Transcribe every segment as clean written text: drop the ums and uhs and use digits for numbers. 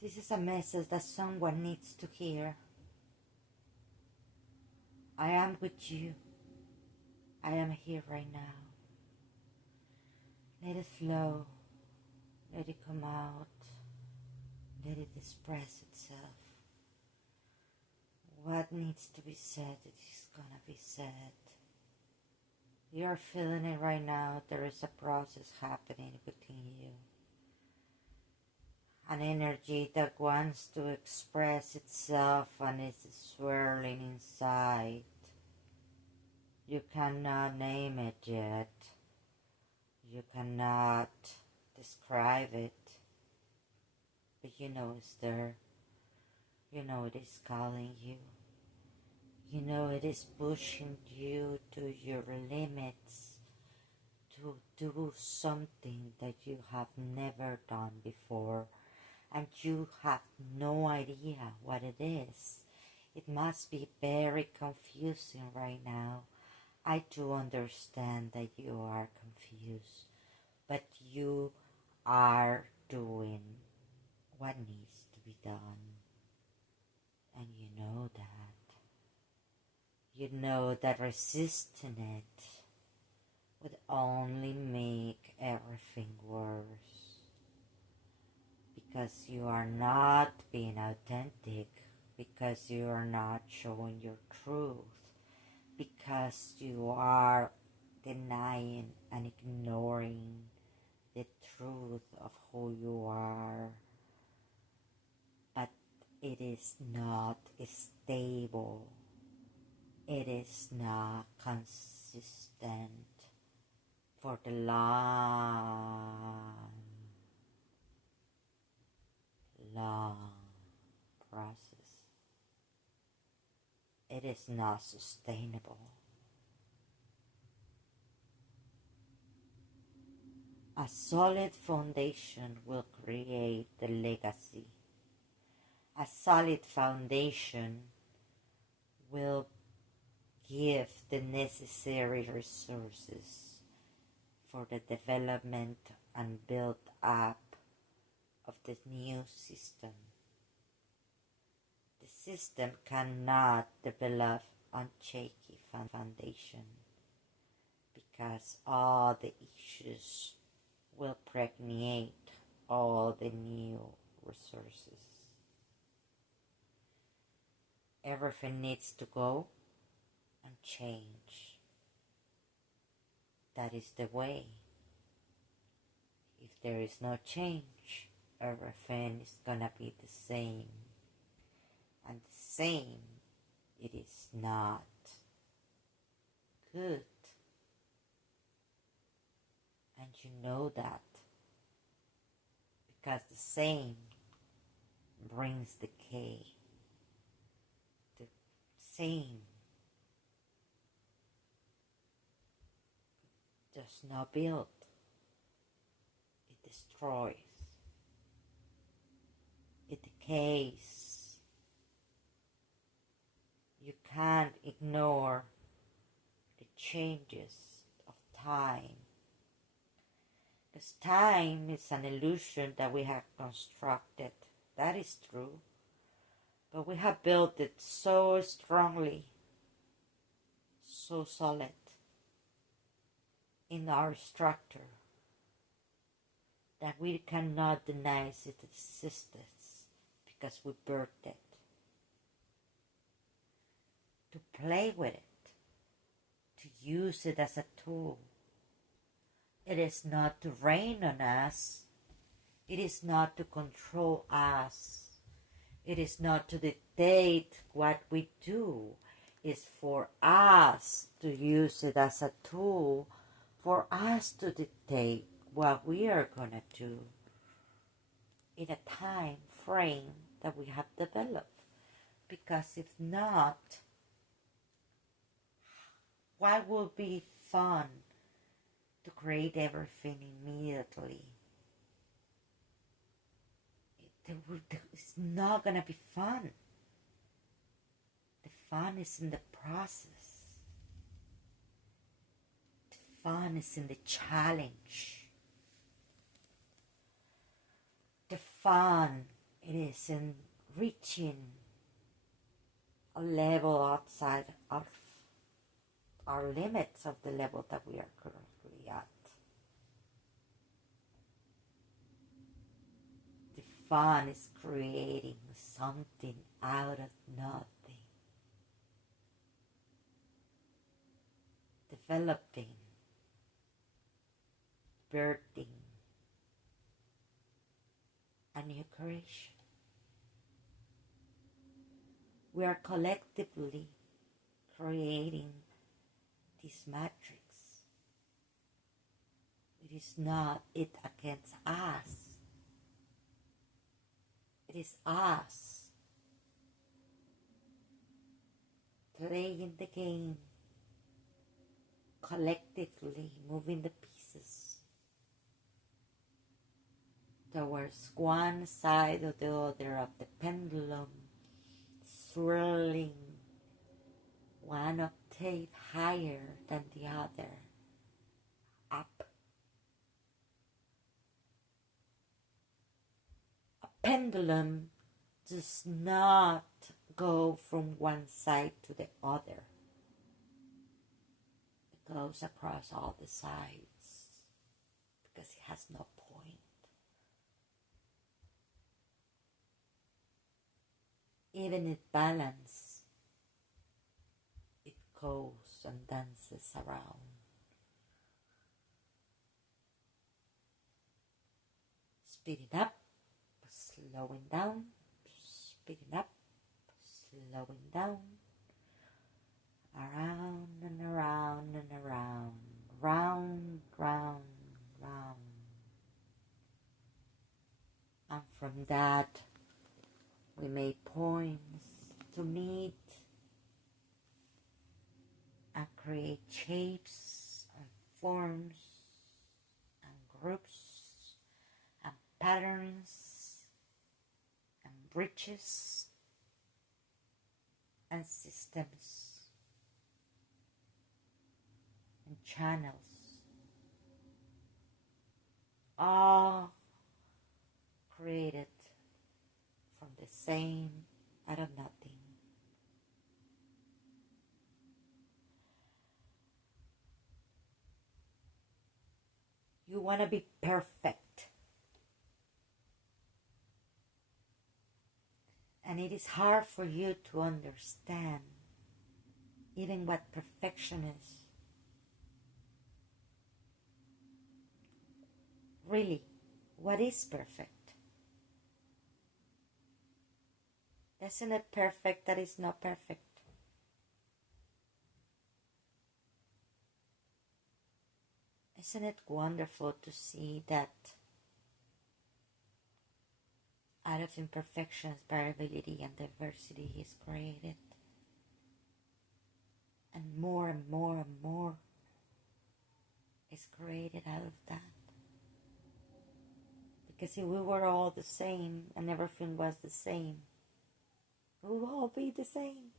This is a message that someone needs to hear. I am with you. I am here right now. Let it flow. Let it come out. Let it express itself. What needs to be said, it is gonna be said. You are feeling it right now. There is a process happening within you. An energy that wants to express itself and is swirling inside. You cannot name it yet. You cannot describe it. But you know it's there. You know it is calling you. You know it is pushing you to your limits to do something that you have never done before. And you have no idea what it is. It must be very confusing right now. I do understand that you are confused, but you are doing what needs to be done. And you know that. You know that resisting it would only make everything worse. Because you are not being authentic, because you are not showing your truth, because you are denying and ignoring the truth of who you are. But it is not stable. It is not consistent for the long process. It is not sustainable. A solid foundation will create the legacy. A solid foundation will give the necessary resources for the development and build up of the new system. The system cannot develop on shaky foundation because all the issues will permeate all the new resources. Everything needs to go and change. That is the way. If there is no change, everything is gonna be the same. And the same, it is not good. And you know that. Because the same brings decay. The same does not build. It destroys. It decays. You can't ignore the changes of time. Because time is an illusion that we have constructed. That is true. But we have built it so strongly, so solid in our structure that we cannot deny its existence because we birthed it. To play with it, to use it as a tool. It is not to reign on us. It is not to control us. It is not to dictate what we do. It's for us to use it as a tool, for us to dictate what we are going to do in a time frame that we have developed. Because if not, why would be fun to create everything immediately? It's not going to be fun. The fun is in the process. The fun is in the challenge. The fun It isn't reaching a level outside of our limits of the level that we are currently at. The fun is creating something out of nothing, developing, birthing a new creation. We are collectively creating this matrix. It is not it against us. It is us playing the game, collectively moving the pieces towards one side or the other of the pendulum, swirling one octave higher than the other, up. A pendulum does not go from one side to the other. It goes across all the sides because it has no point. Even in balance, it goes and dances around. Speeding up, slowing down, speeding up, slowing down, around and around and around, round, round, round. And from that, we made points to meet and create shapes and forms and groups and patterns and bridges and systems and channels, all created from the same out of nothing. You want to be perfect. And it is hard for you to understand even what perfection is. Really, what is perfect? Isn't it perfect that is not perfect? Isn't it wonderful to see that out of imperfections, variability and diversity is created? And more and more is created out of that. Because if we were all the same and everything was the same, we would all be the same.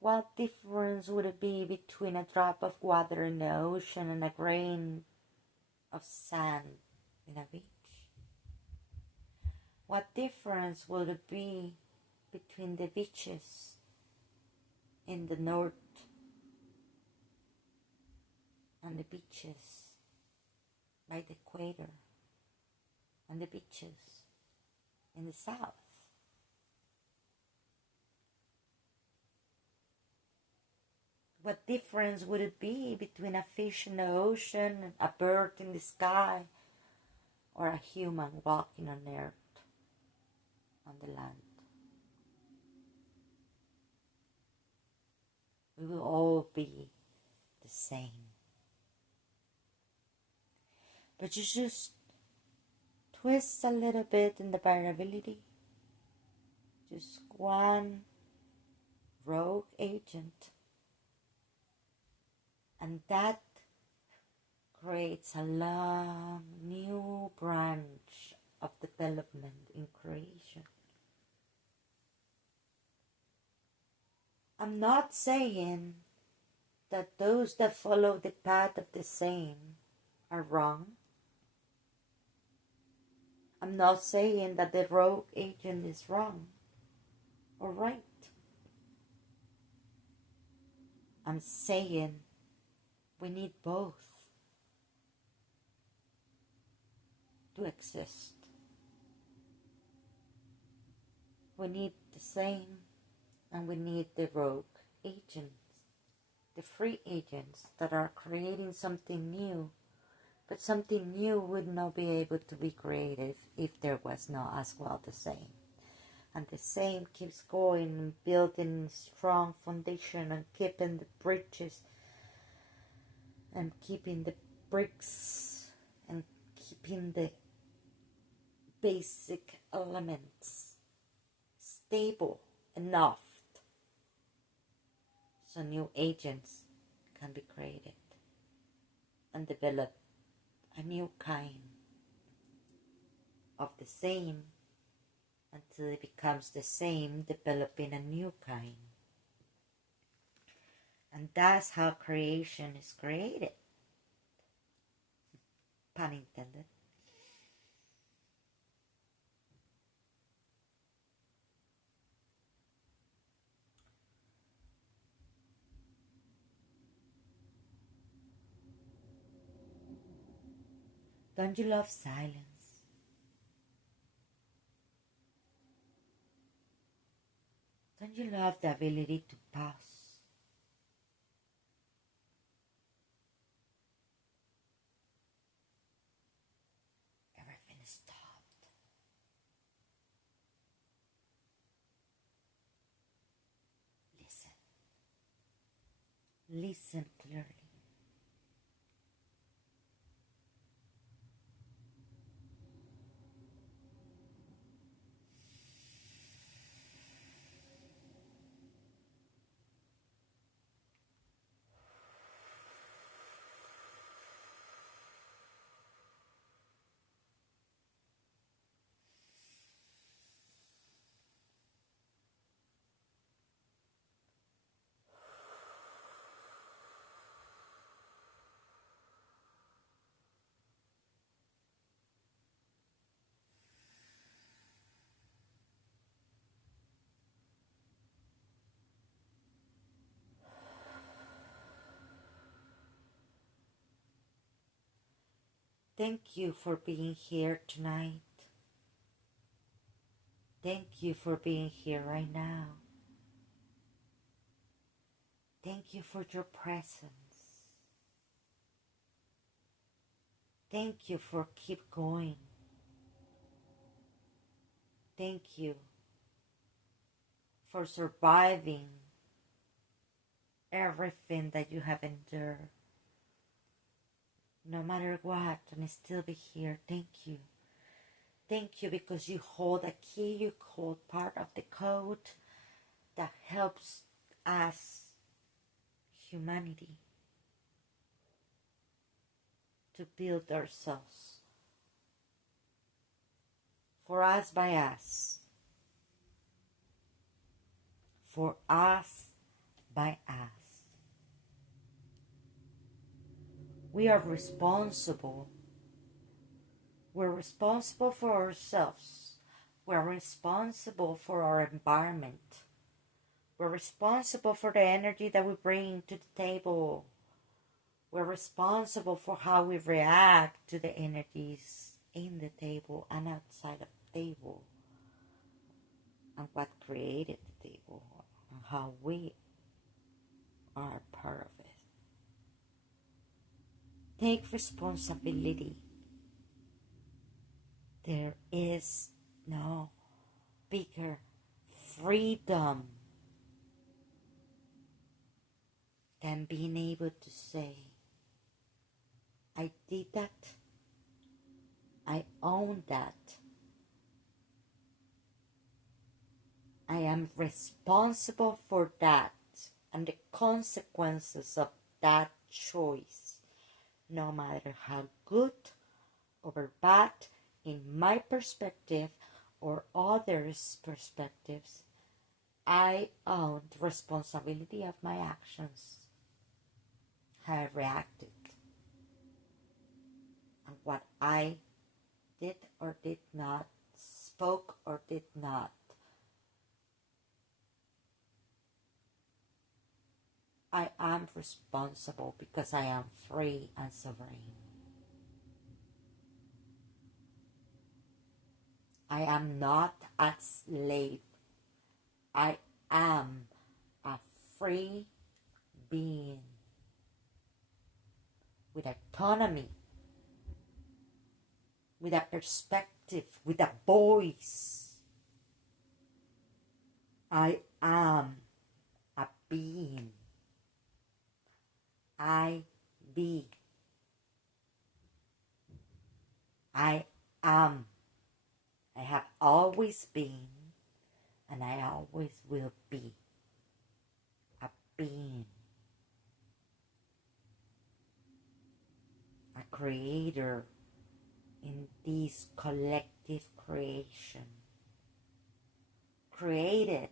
What difference would it be between a drop of water in the ocean and a grain of sand in a beach? What difference would it be between the beaches in the north and the beaches by the equator and the beaches in the south? What difference would it be between a fish in the ocean, a bird in the sky, or a human walking on earth, on the land? We will all be the same. But you just twist a little bit in the variability. Just one rogue agent. And that creates a long new branch of development in creation. I'm not saying that those that follow the path of the same are wrong. I'm not saying that the rogue agent is wrong or right. I'm saying we need both to exist. We need the same and we need the rogue agents, the free agents that are creating something new. But something new would not be able to be created if there was not as well the same. And the same keeps going and building strong foundation and keeping the bridges and keeping the bricks and keeping the basic elements stable enough so new agents can be created and develop a new kind of the same until it becomes the same, developing a new kind. And that's how creation is created. Pun intended. Don't you love silence? Don't you love the ability to pause? Everything is stopped. Listen. Listen clearly. Thank you for being here tonight. Thank you for being here right now. Thank you for your presence. Thank you for keep going. Thank you for surviving everything that you have endured. No matter what, and still be here. Thank you. Thank you because you hold a key, you hold part of the code that helps us, humanity, to build ourselves. For us by us. For us by us. We are responsible. We're responsible for ourselves. We're responsible for our environment. We're responsible for the energy that we bring to the table. We're responsible for how we react to the energies in the table and outside of the table. And what created the table. And how we are part of it. Take responsibility. There is no bigger freedom than being able to say, I did that, I own that, I am responsible for that and the consequences of that choice, no matter how good or bad in my perspective or others' perspectives, I own the responsibility of my actions, how I reacted, and what I did or did not, spoke or did not, I am responsible because I am free and sovereign. I am not a slave. I am a free being with autonomy, with a perspective, with a voice. I am a being. I be. I am. I have always been, and I always will be a being, a creator in this collective creation, created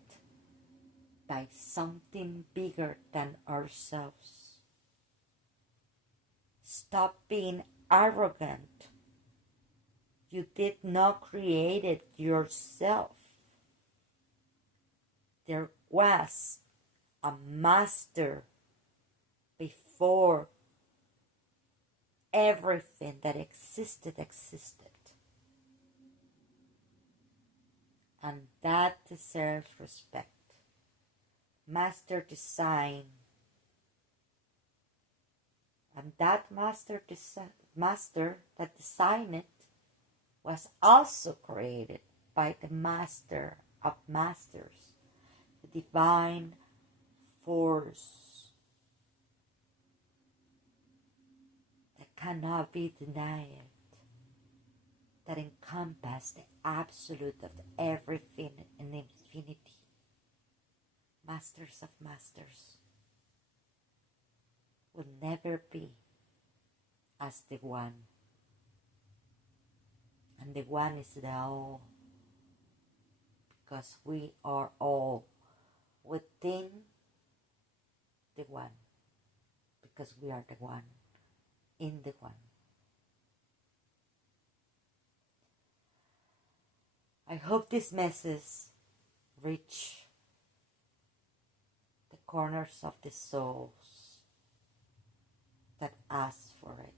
by something bigger than ourselves. Stop being arrogant. You did not create it yourself. There was a master before everything that existed. And that deserves respect. Master design. And that master that designed it was also created by the master of masters, the divine force that cannot be denied, that encompasses the absolute of everything in infinity. Masters of masters will never be as the one. And the one is the all, because we are all within the one, because we are the one in the one. I hope this message reach the corners of the souls that ask for it.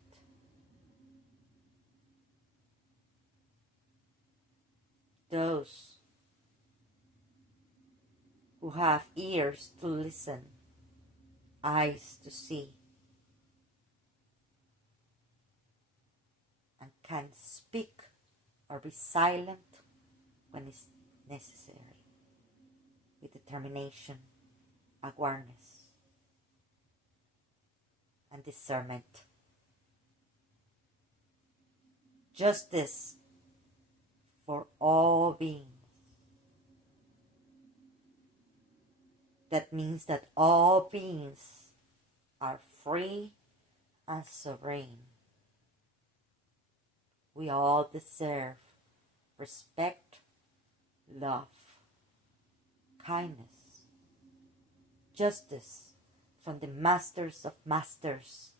Those who have ears to listen, eyes to see, and can speak or be silent when it's necessary, with determination, awareness, and discernment. Justice for all beings. That means that all beings are free and sovereign. We all deserve respect, love, kindness, justice from the masters of masters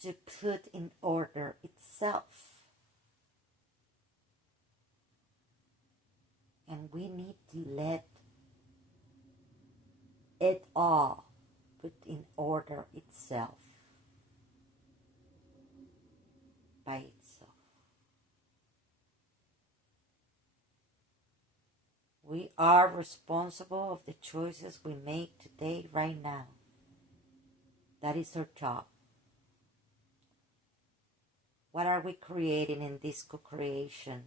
to put in order itself. And we need to let it all put in order itself by itself. We are responsible of the choices we make today, right now. That is our job. What are we creating in this co-creation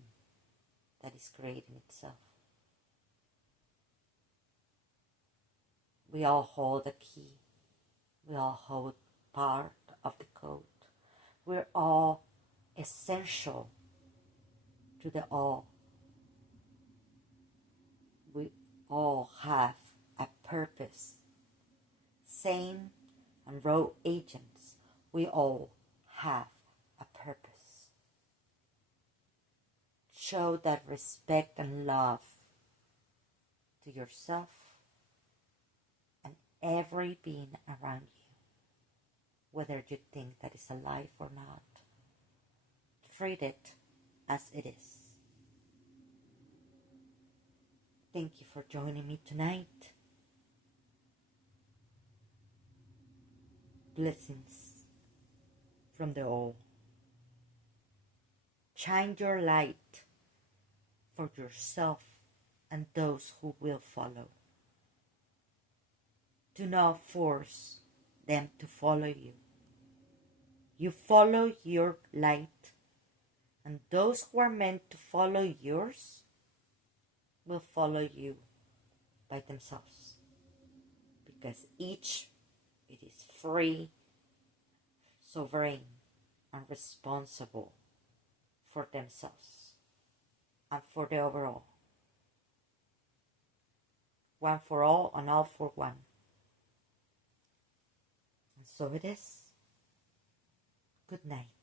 that is creating itself? We all hold a key. We all hold part of the code. We're all essential to the all. We all have a purpose. Same and raw agents, we all have a purpose. Show that respect and love to yourself and every being around you, whether you think that is alive or not. Treat it as it is. Thank you for joining me tonight. Blessings from the all. Shine your light for yourself and those who will follow. Do not force them to follow you. You follow your light, and those who are meant to follow yours will follow you by themselves, because each it is free, sovereign, and responsible for themselves and for the overall. One for all and all for one. And so it is. Good night.